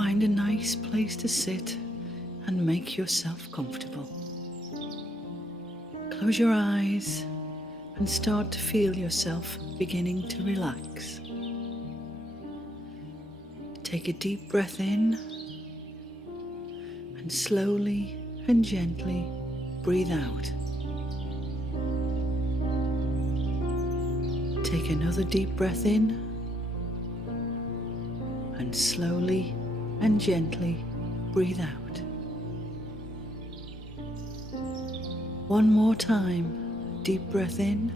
find a nice place to sit and make yourself comfortable. Close your eyes and start to feel yourself beginning to relax. Take a deep breath in and slowly and gently breathe out. Take another deep breath in and slowly and gently breathe out. One more time, deep breath in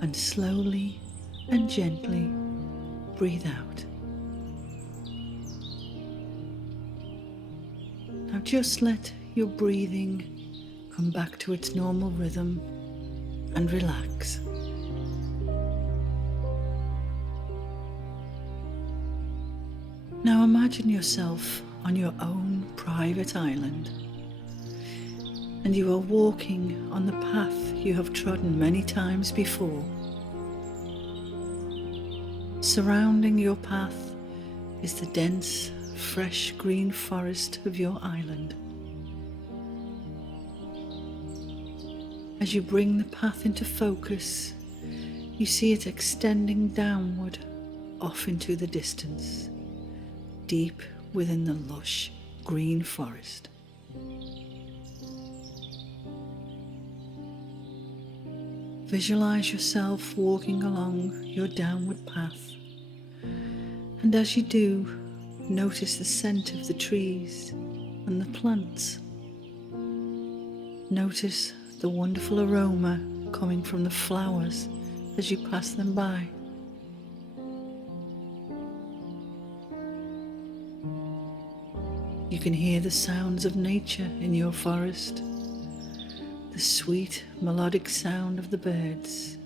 and slowly and gently breathe out. Now just let your breathing come back to its normal rhythm and relax. Now imagine yourself on your own private island, and you are walking on the path you have trodden many times before. Surrounding your path is the dense, fresh green forest of your island. As you bring the path into focus, you see it extending downward off into the distance, deep within the lush green forest. Visualize yourself walking along your downward path, and as you do, notice the scent of the trees and the plants. Notice the wonderful aroma coming from the flowers as you pass them by. You can hear the sounds of nature in your forest, the sweet melodic sound of the birds,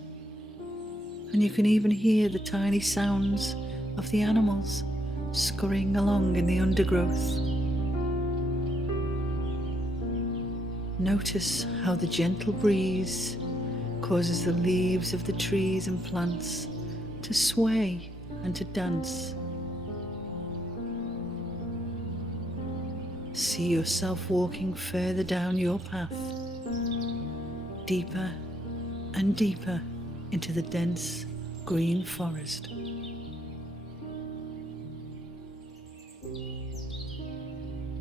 and you can even hear the tiny sounds of the animals scurrying along in the undergrowth. Notice how the gentle breeze causes the leaves of the trees and plants to sway and to dance. See yourself walking further down your path, deeper and deeper into the dense green forest.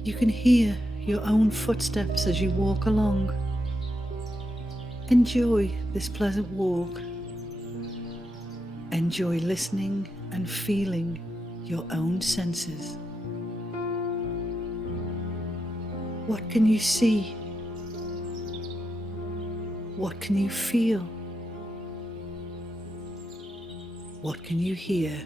You can hear your own footsteps as you walk along. Enjoy this pleasant walk. Enjoy listening and feeling your own senses. What can you see? What can you feel? What can you hear?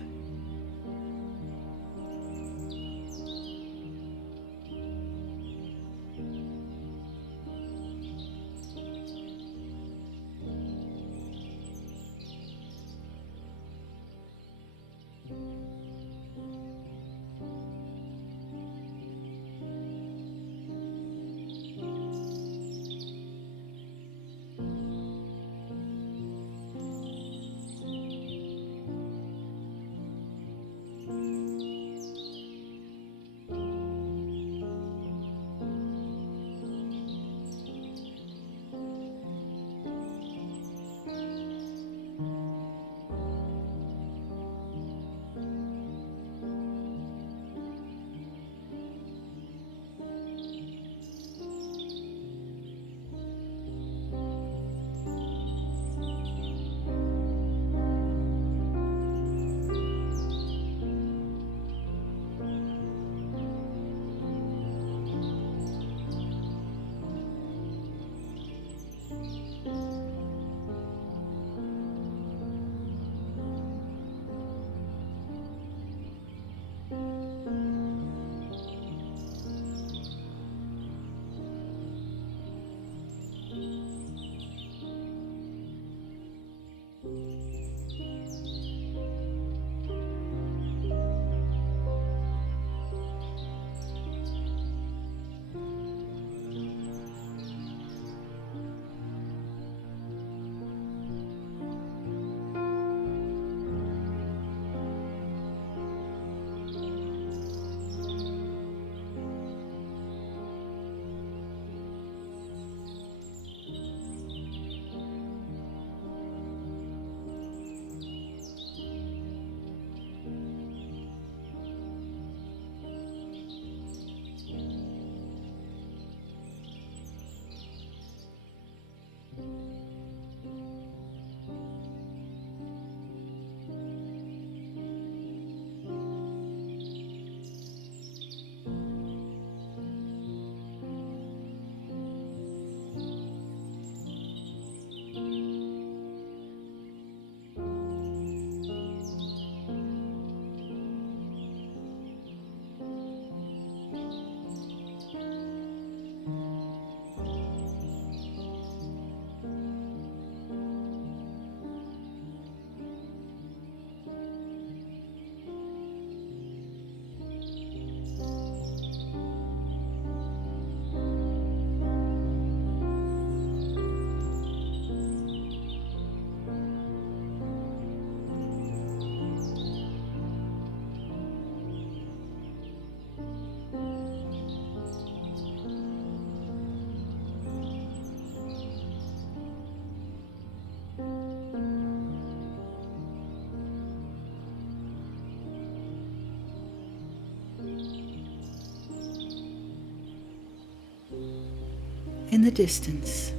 In the distance,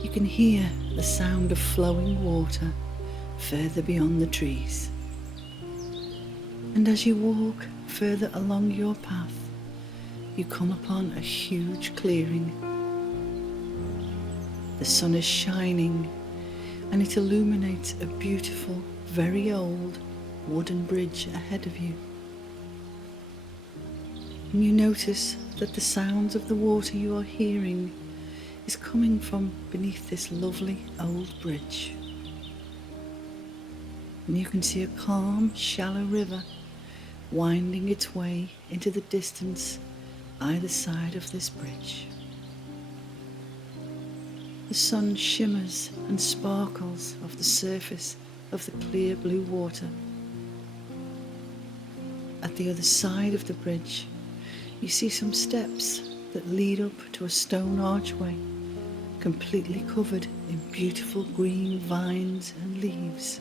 you can hear the sound of flowing water further beyond the trees. And as you walk further along your path, you come upon a huge clearing. The sun is shining and it illuminates a beautiful, very old wooden bridge ahead of you. And you notice that the sounds of the water you are hearing is coming from beneath this lovely old bridge. And you can see a calm, shallow river winding its way into the distance either side of this bridge. The sun shimmers and sparkles off the surface of the clear blue water. At the other side of the bridge, you see some steps that lead up to a stone archway, completely covered in beautiful green vines and leaves.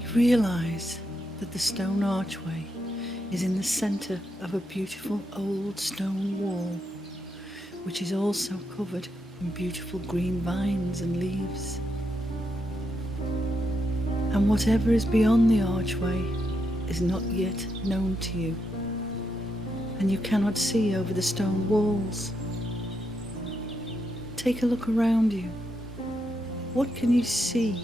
You realize that the stone archway is in the center of a beautiful old stone wall, which is also covered in beautiful green vines and leaves. And whatever is beyond the archway is not yet known to you, and you cannot see over the stone walls. Take a look around you. What can you see?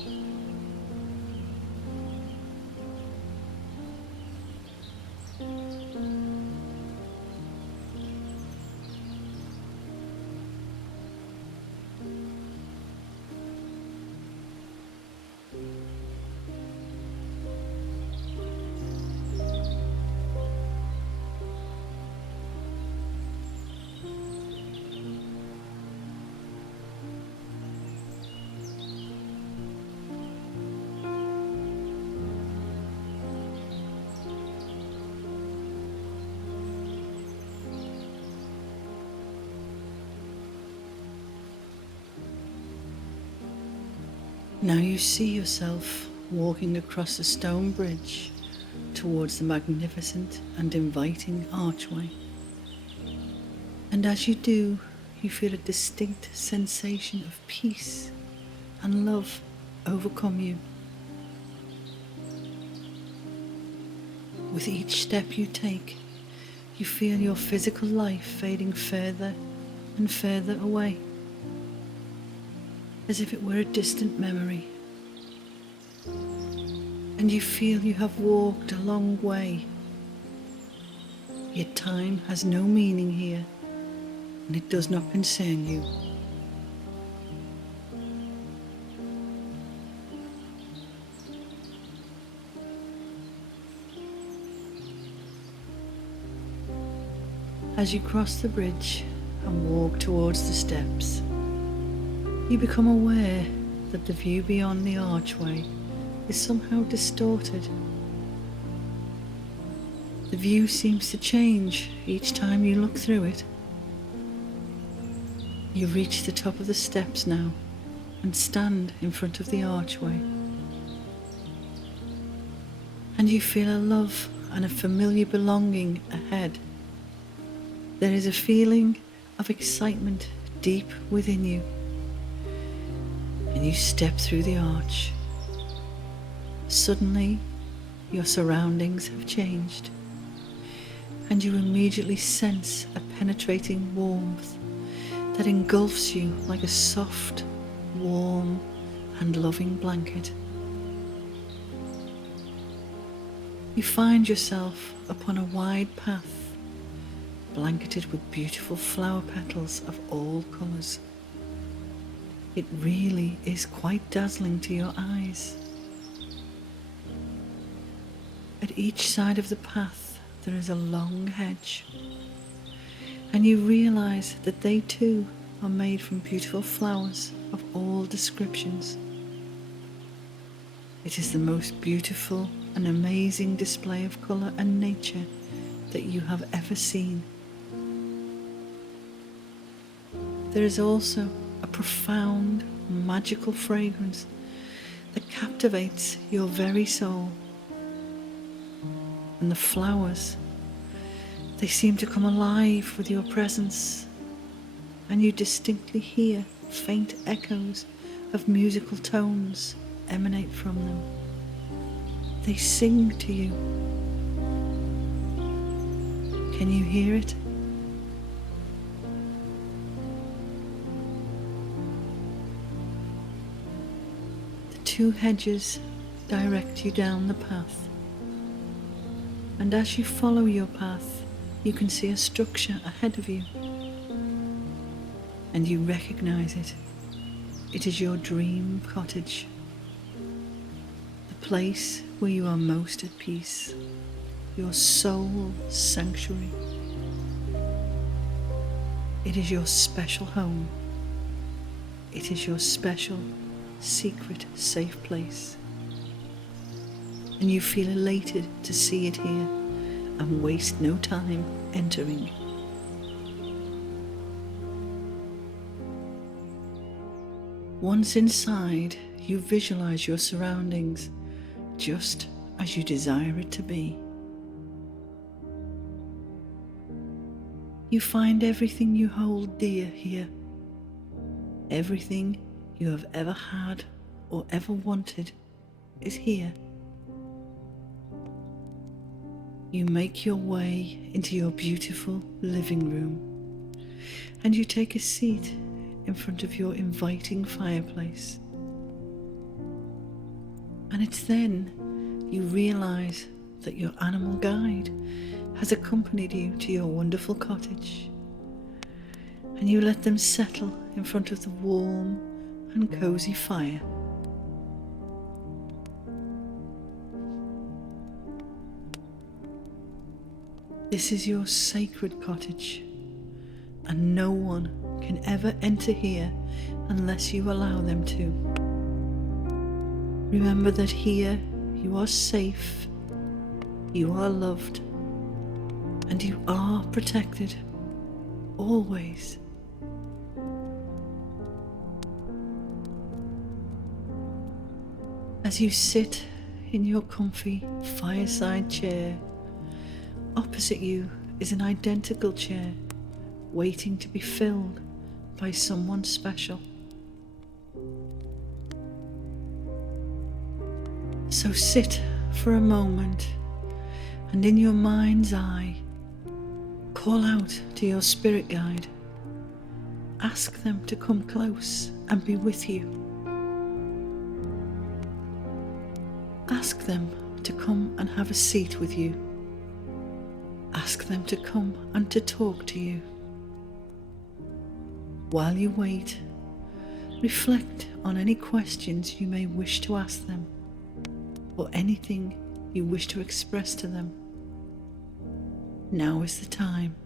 Now you see yourself walking across the stone bridge towards the magnificent and inviting archway. And as you do, you feel a distinct sensation of peace and love overcome you. With each step you take, you feel your physical life fading further and further away, as if it were a distant memory. And you feel you have walked a long way, yet time has no meaning here, and it does not concern you. As you cross the bridge and walk towards the steps, you become aware that the view beyond the archway is somehow distorted. The view seems to change each time you look through it. You reach the top of the steps now and stand in front of the archway. And you feel a love and a familiar belonging ahead. There is a feeling of excitement deep within you. And you step through the arch. Suddenly, your surroundings have changed, and you immediately sense a penetrating warmth that engulfs you like a soft, warm, and loving blanket. You find yourself upon a wide path, blanketed with beautiful flower petals of all colours. It really is quite dazzling to your eyes. At each side of the path there is a long hedge, and you realise that they too are made from beautiful flowers of all descriptions. It is the most beautiful and amazing display of colour and nature that you have ever seen. There is also a profound, magical fragrance that captivates your very soul. And the flowers, They seem to come alive with your presence, and you distinctly hear faint echoes of musical tones emanate from them. They sing to you. Can you hear it? The two hedges direct you down the path, and as you follow your path, you can see a structure ahead of you, and you recognize it. It is your dream cottage, the place where you are most at peace, your soul sanctuary. It is your special home. It is your special, secret, safe place. And you feel elated to see it here and waste no time entering. Once inside, you visualize your surroundings just as you desire it to be. You find everything you hold dear here. Everything you have ever had or ever wanted is here. You make your way into your beautiful living room, and you take a seat in front of your inviting fireplace. And it's then you realize that your animal guide has accompanied you to your wonderful cottage, and you let them settle in front of the warm and cozy fire. This is your sacred cottage, and no one can ever enter here unless you allow them to. Remember that here you are safe, you are loved, and you are protected, always. As you sit in your comfy fireside chair, opposite you is an identical chair waiting to be filled by someone special. So sit for a moment, and in your mind's eye, call out to your spirit guide. Ask them to come close and be with you. Ask them to come and have a seat with you. Ask them to come and to talk to you. While you wait, reflect on any questions you may wish to ask them, or anything you wish to express to them. Now is the time.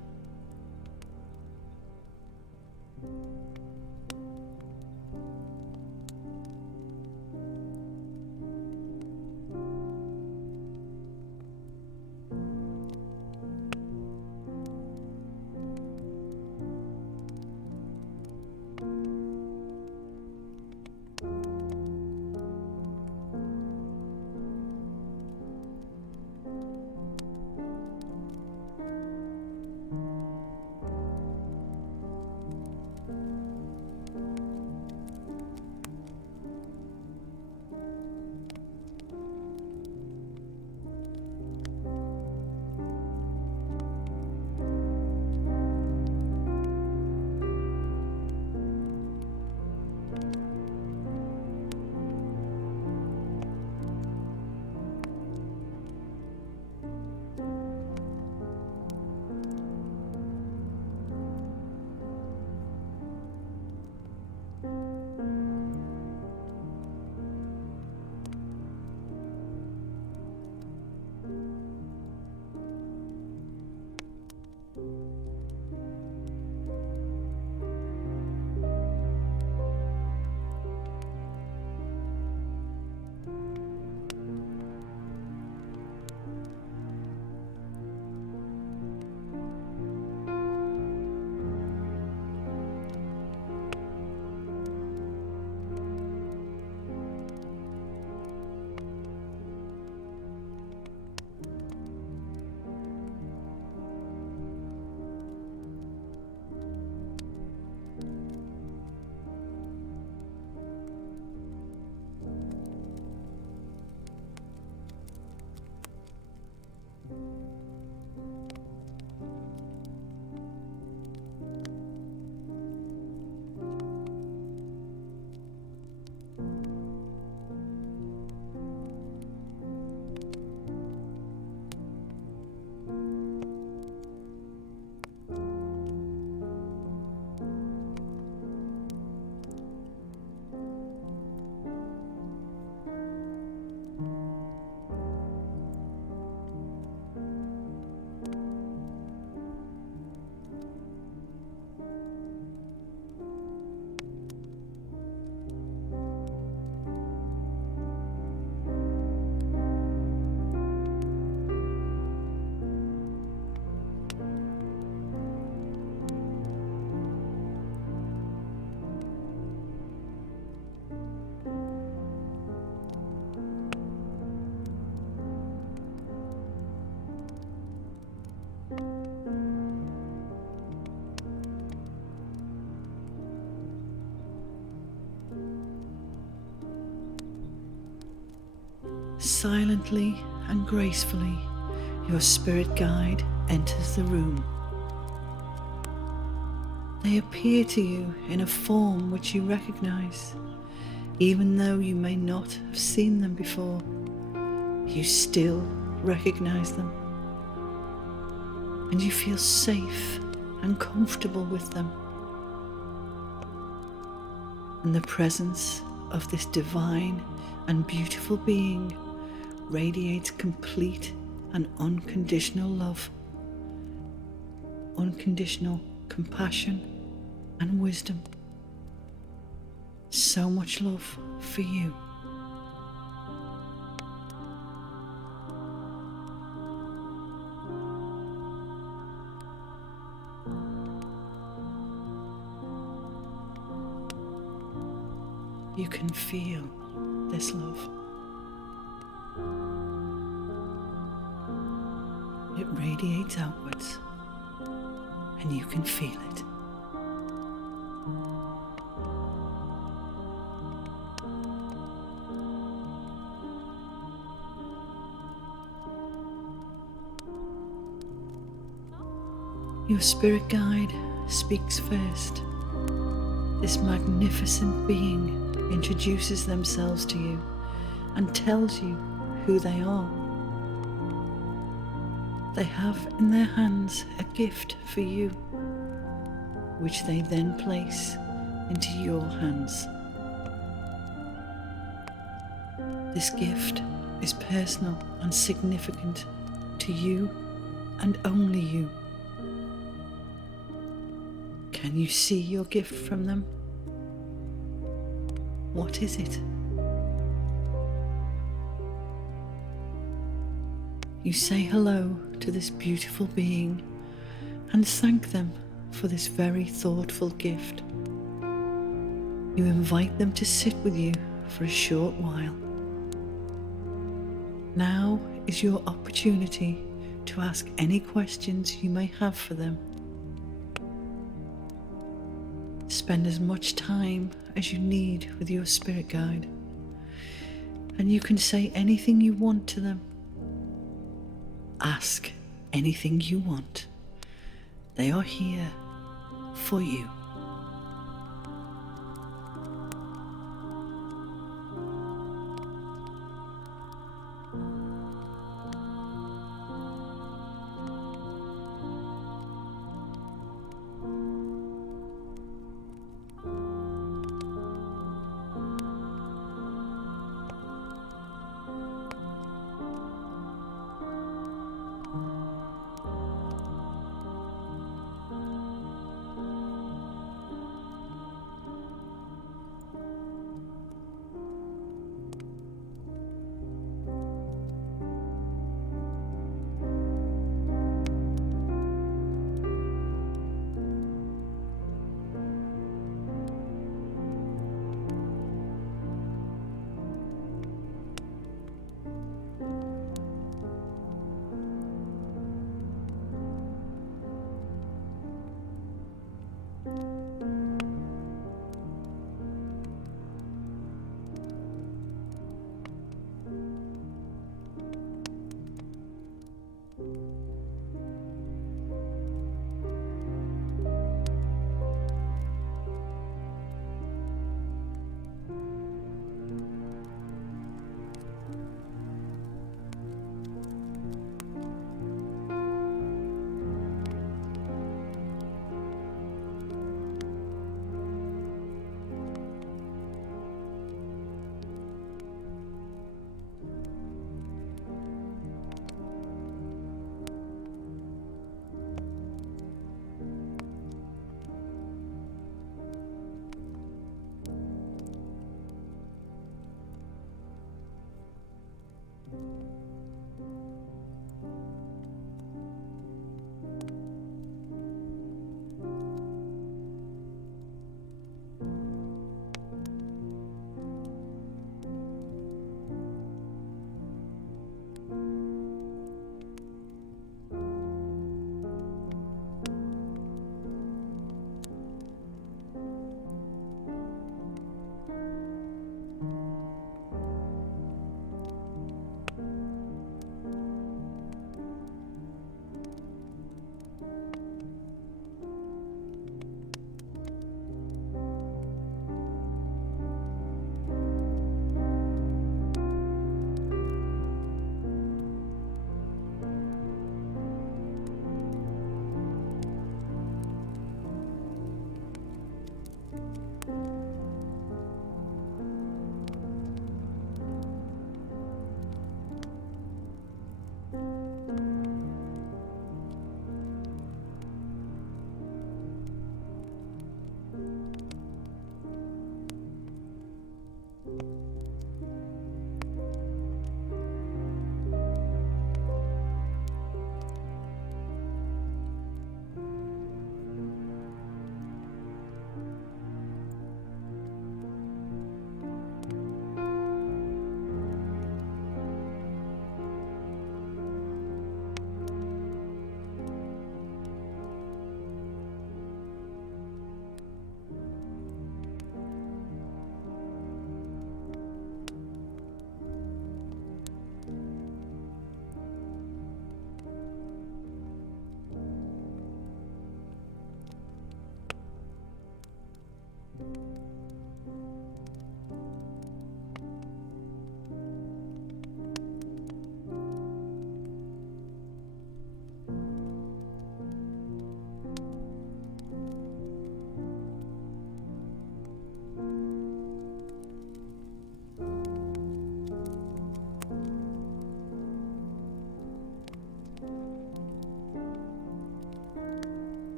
Silently and gracefully, your spirit guide enters the room. They appear to you in a form which you recognize, even though you may not have seen them before. You still recognize them, and you feel safe and comfortable with them. And the presence of this divine and beautiful being radiates complete and unconditional love, unconditional compassion and wisdom. So much love for you. You can feel this love. It radiates outwards, and you can feel it. Your spirit guide speaks first. This magnificent being introduces themselves to you and tells you who they are. They have in their hands a gift for you, which they then place into your hands. This gift is personal and significant to you and only you. Can you see your gift from them? What is it? You say hello to this beautiful being and thank them for this very thoughtful gift. You invite them to sit with you for a short while. Now is your opportunity to ask any questions you may have for them. Spend as much time as you need with your spirit guide, and you can say anything you want to them. Ask anything you want. They are here for you.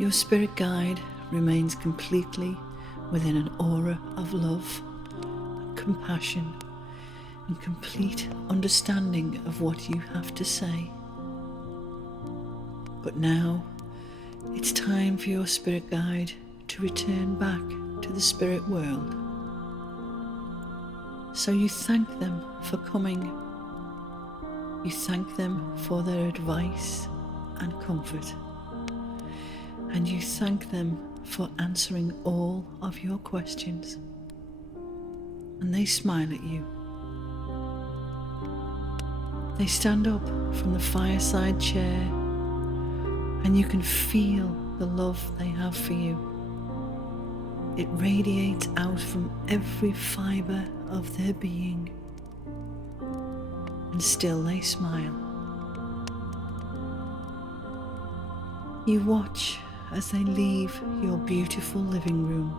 Your spirit guide remains completely within an aura of love, compassion, and complete understanding of what you have to say. But now, it's time for your spirit guide to return back to the spirit world. So you thank them for coming. You thank them for their advice and comfort. And you thank them for answering all of your questions. And they smile at you. They stand up from the fireside chair, and you can feel the love they have for you. It radiates out from every fibre of their being. And still they smile. You watch as they leave your beautiful living room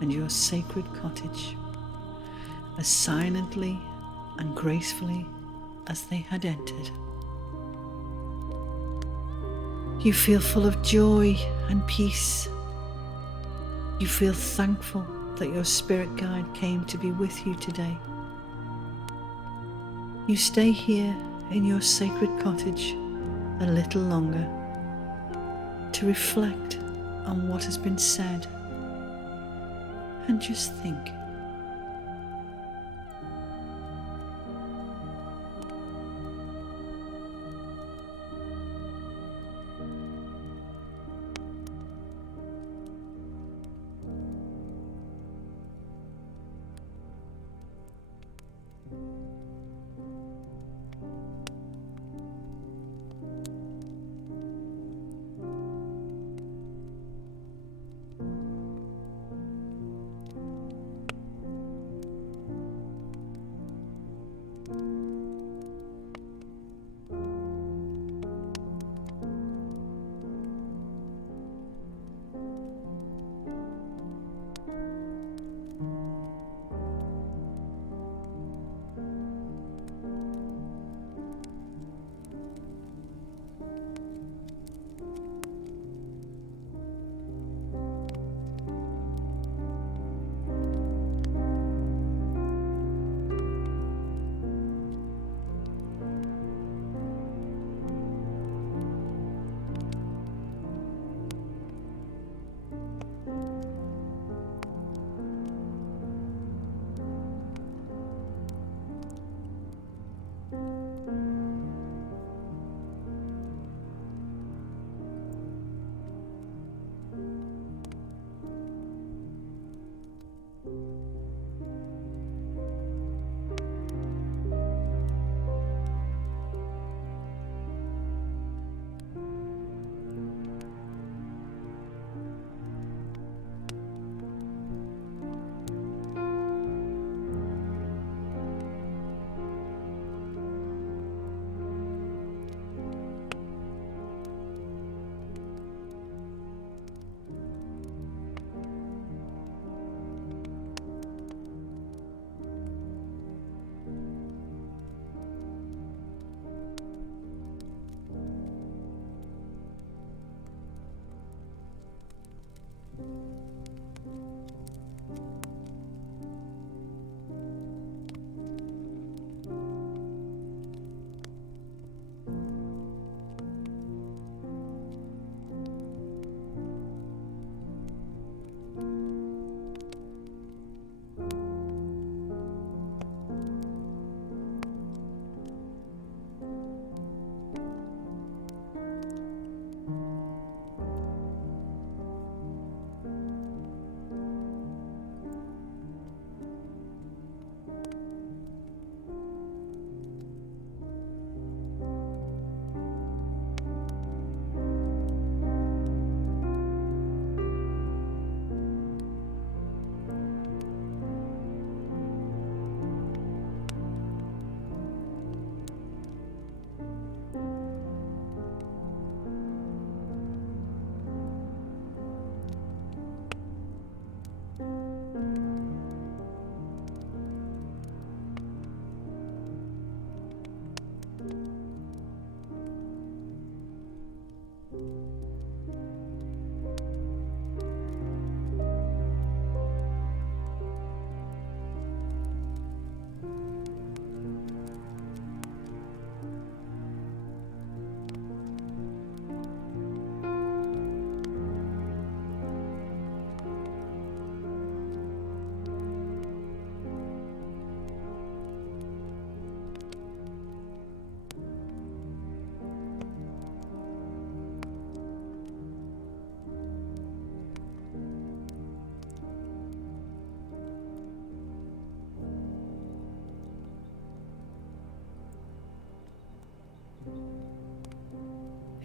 and your sacred cottage as silently and gracefully as they had entered. You feel full of joy and peace. You feel thankful that your spirit guide came to be with you today. You stay here in your sacred cottage a little longer to reflect on what has been said and just think.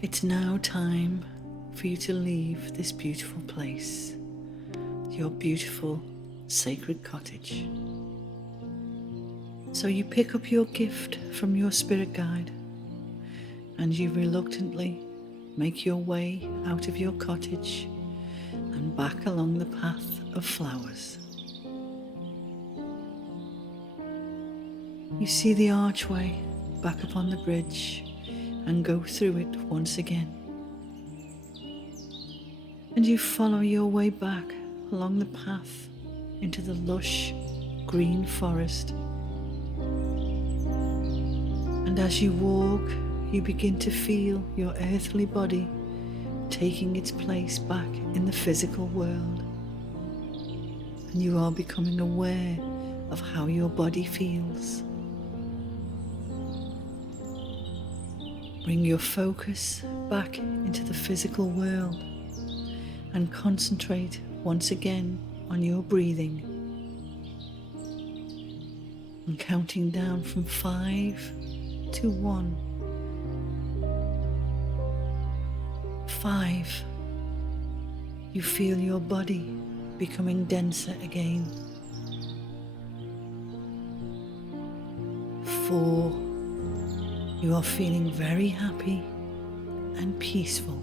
It's now time for you to leave this beautiful place, your beautiful sacred cottage. So you pick up your gift from your spirit guide and you reluctantly make your way out of your cottage and back along the path of flowers. You see the archway back upon the bridge and go through it once again. And you follow your way back along the path into the lush green forest. And as you walk, you begin to feel your earthly body taking its place back in the physical world. And you are becoming aware of how your body feels. Bring your focus back into the physical world and concentrate once again on your breathing. And counting down from 5 to 1. 5. You feel your body becoming denser again. 4. You are feeling very happy and peaceful.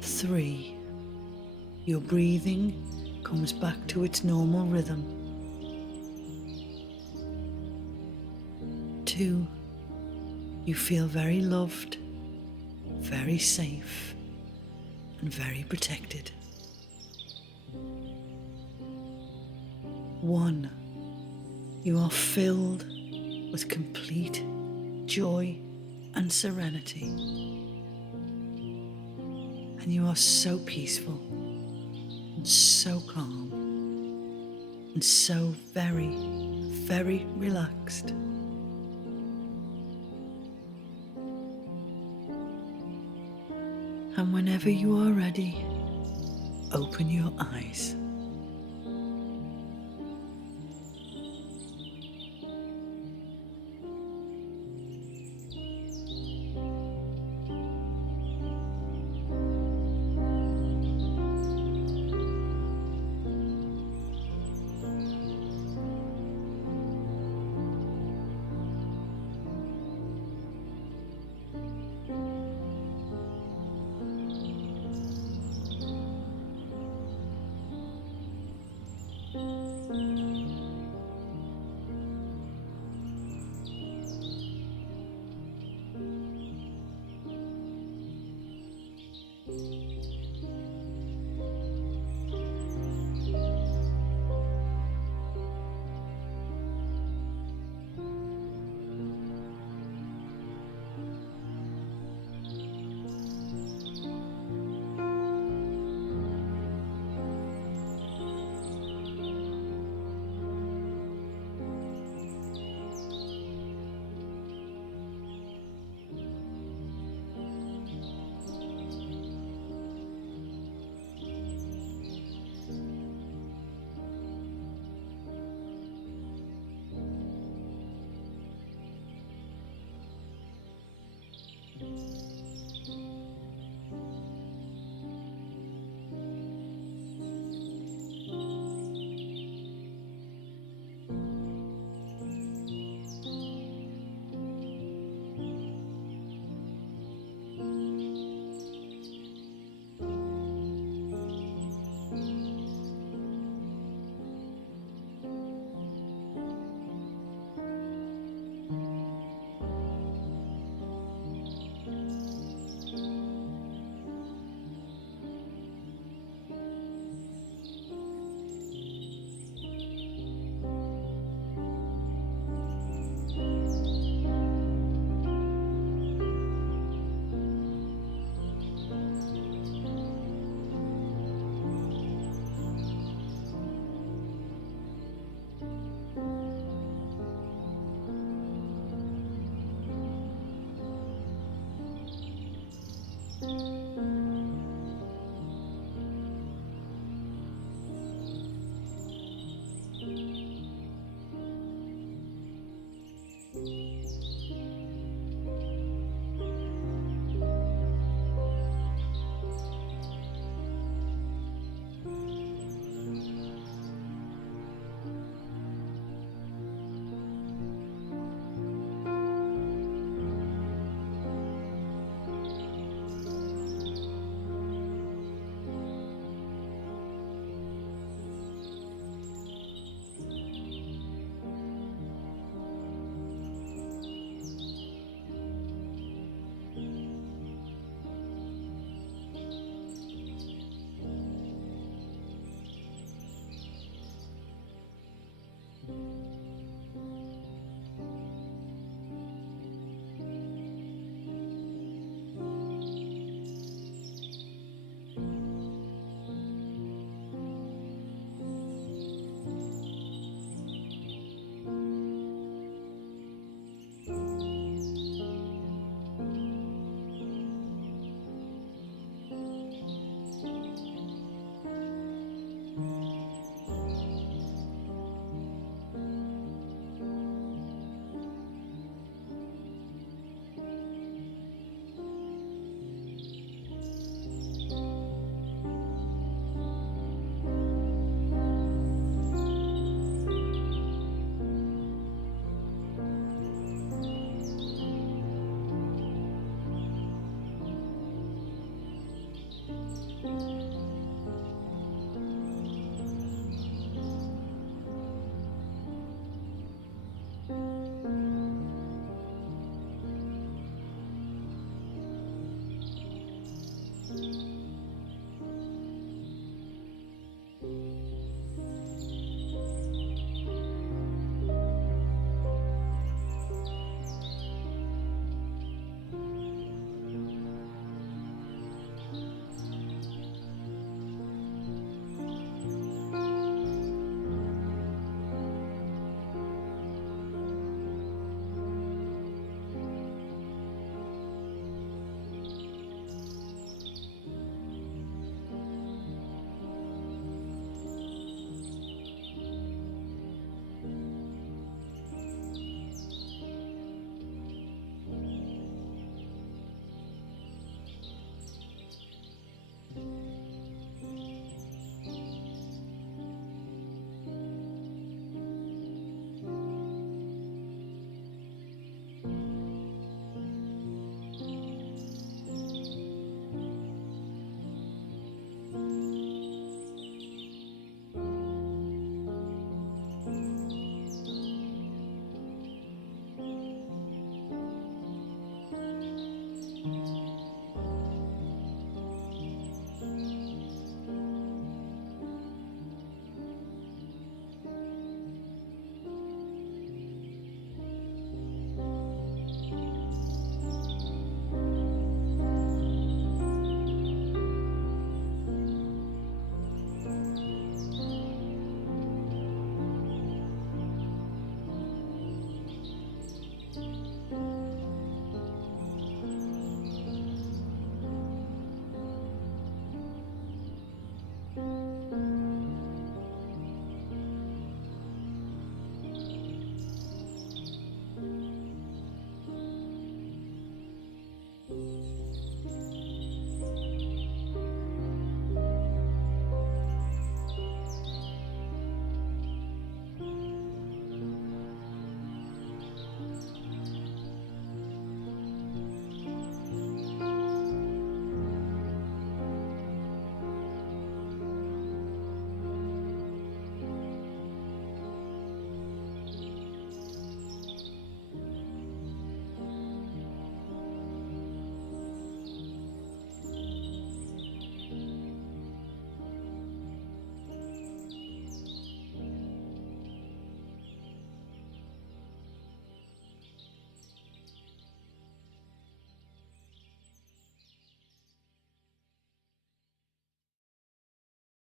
3. Your breathing comes back to its normal rhythm. 2. You feel very loved, very safe, and very protected. 1. You are filled with complete joy and serenity. And you are so peaceful and so calm and so very, very relaxed. And whenever you are ready, open your eyes.